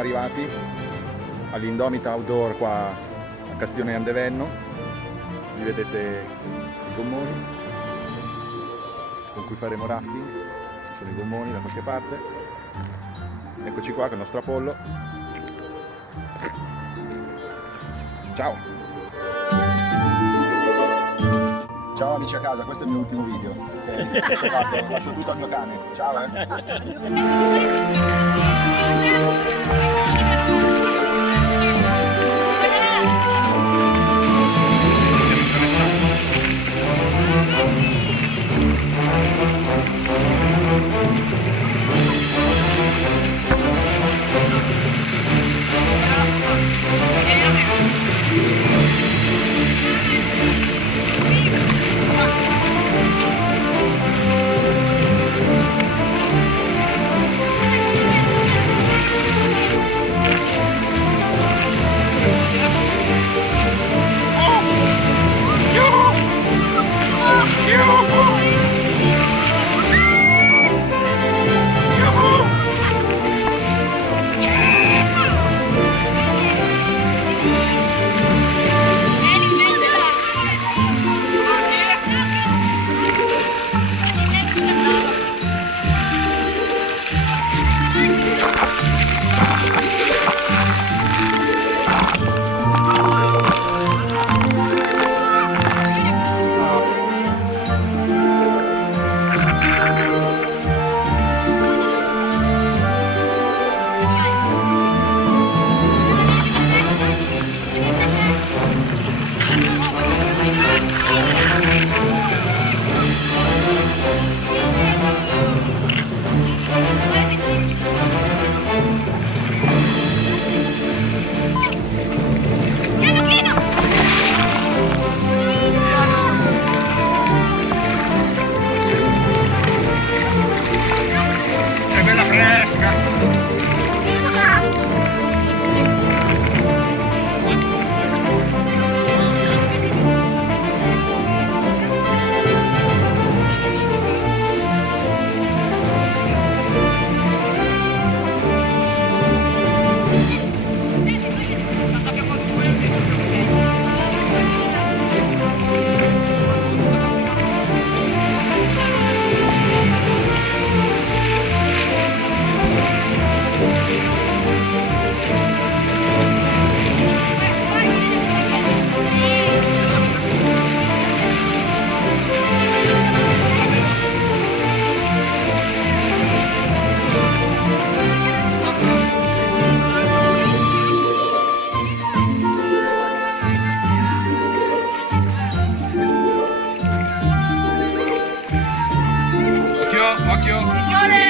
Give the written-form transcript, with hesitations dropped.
siamo arrivati all'Indomita outdoor qua a Castione Andevenno. Lì vedete i gommoni con cui faremo rafting, ci sono i gommoni da qualche parte. Eccoci qua con il nostro Apollo. Ciao! Ciao amici a casa, questo è il mio ultimo video. Okay. Lascio tutto al mio cane. Ciao Occhio!